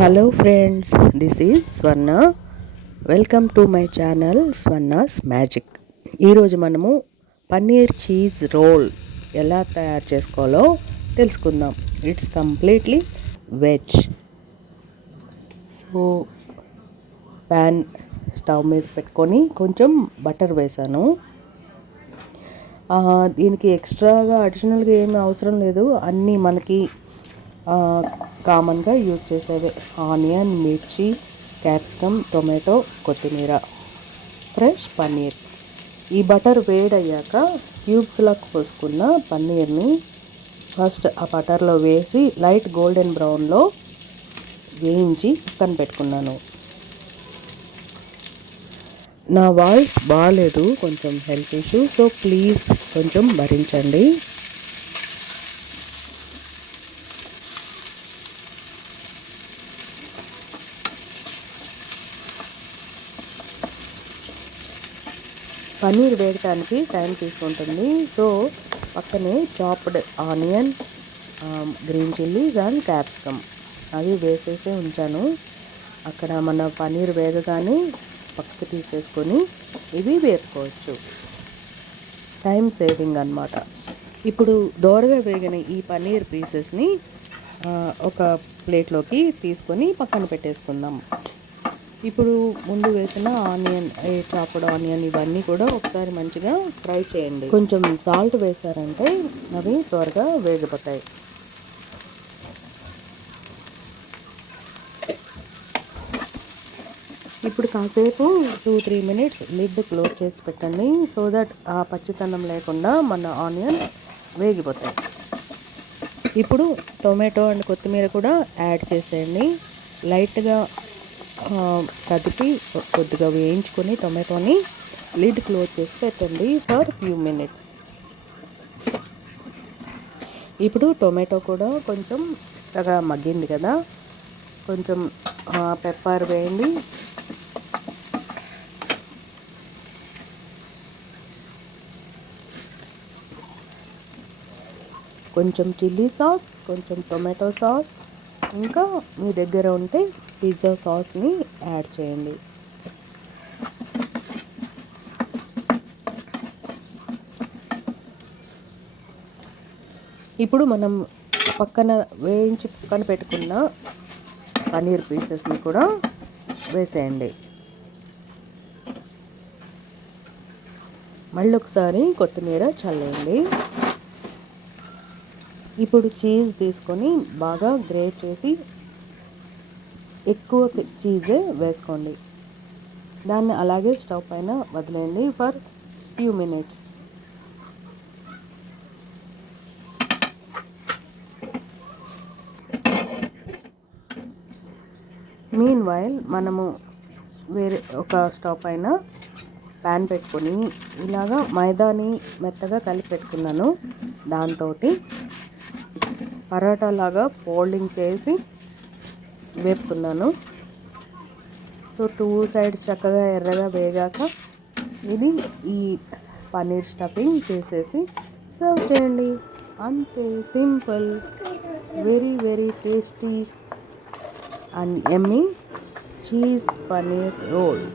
Hello friends, this is Swarna. Welcome to my channel Swarna's magic. ఈరోజు మనము paneer cheese role ఎలా తయారు చేసుకోవాలో తెలుసుకుందాం. It's completely veg. So pan stove మీద పెట్టుకొని కొంచెం బటర్ వేసాను. దీనికి ఎక్స్ట్రాగా అడిషనల్గా ఏమీ అవసరం లేదు. అన్నీ మనకి కామన్గా యూజ్ చేసేవి: ఆనియన్, మిర్చి, క్యాప్సికమ్, టొమాటో, కొత్తిమీర, ఫ్రెష్ పన్నీర్. ఈ బటర్ వేడయ్యాక క్యూబ్స్లా కోసుకున్న పన్నీర్ని ఫస్ట్ ఆ బటర్లో వేసి లైట్ గోల్డెన్ బ్రౌన్లో వేయించి పక్కన పెట్టుకున్నాను. నా వాయిస్ బాగాలేదు, కొంచెం హెల్త్ ఇష్యూ, సో ప్లీజ్ కొంచెం భరించండి. పన్నీర్ వేయడానికి టైం తీసుకుంటుంది. సో పక్కనే chopped onion, green chillies and capsicum అవి వేసేసి ఉంచాను. అక్కడ మన పన్నీర్ వేగగానే పక్కకు తీసేసుకొని ఇవి వేపుకోవచ్చు. టైం సేవింగ్ అన్నమాట. ఇప్పుడు దోరగా వేగిన ఈ పన్నీర్ పీసెస్ని ఒక ప్లేట్లోకి తీసుకొని పక్కన పెట్టేసుకుందాం. ఇప్పుడు ముందు వేసిన ఆనియన్, చాప్డ్ ఆనియన్ ఇవన్నీ కూడా ఒకసారి మంచిగా ఫ్రై చేయండి. కొంచెం సాల్ట్ వేసారంటే అవి త్వరగా వేగిపోతాయి. ఇప్పుడు కాసేపు 2-3 మినిట్స్ లిడ్ క్లోజ్ చేసి పెట్టండి, సో దట్ ఆ పచ్చితనం లేకుండా మన ఆనియన్ వేగిపోతాయి. ఇప్పుడు టొమాటో అండ్ కొత్తిమీర కూడా యాడ్ చేసేయండి. లైట్గా కదిపి కొద్దిగా వేయించుకొని టొమాటోని లిడ్ క్లోజ్ చేసి పెట్టండి ఫర్ ఫ్యూ మినిట్స్. ఇప్పుడు టొమాటో కూడా కొంచెం చక్కగా మగ్గింది కదా, కొంచెం పెప్పర్ వేయండి. కొంచెం చిల్లీ సాస్, కొంచెం టొమాటో సాస్, ఇంకా మీ దగ్గర ఉంటే పిజ్జా సాస్ని యాడ్ చేయండి. ఇప్పుడు మనం వేయించి పక్కన పెట్టుకున్న పన్నీర్ పీసెస్ని కూడా వేసేయండి. మళ్ళీ ఒకసారి కొత్తిమీర చల్లేయండి. ఇప్పుడు చీజ్ తీసుకొని బాగా గ్రేట్ చేసి ఎక్కువ చీజే వేసుకోండి. దాన్ని అలాగే స్టవ్ పైన వదిలేయండి for few minutes. Mean while మనము వేరే ఒక స్టవ్ పైన ప్యాన్ పెట్టుకొని ఇలాగా మైదాని మెత్తగా కలిపి పెట్టుకున్నాను. దాంతో పరోటా లాగా ఫోల్డింగ్ చేసి వేపుకున్నాను. సో 2 సైడ్స్ చక్కగా ఎర్రగా వేగాక ఈ పన్నీర్ స్టఫింగ్ చేసేసి సర్వ్ చేయండి. అంతే, simple, very very tasty and yummy cheese paneer role.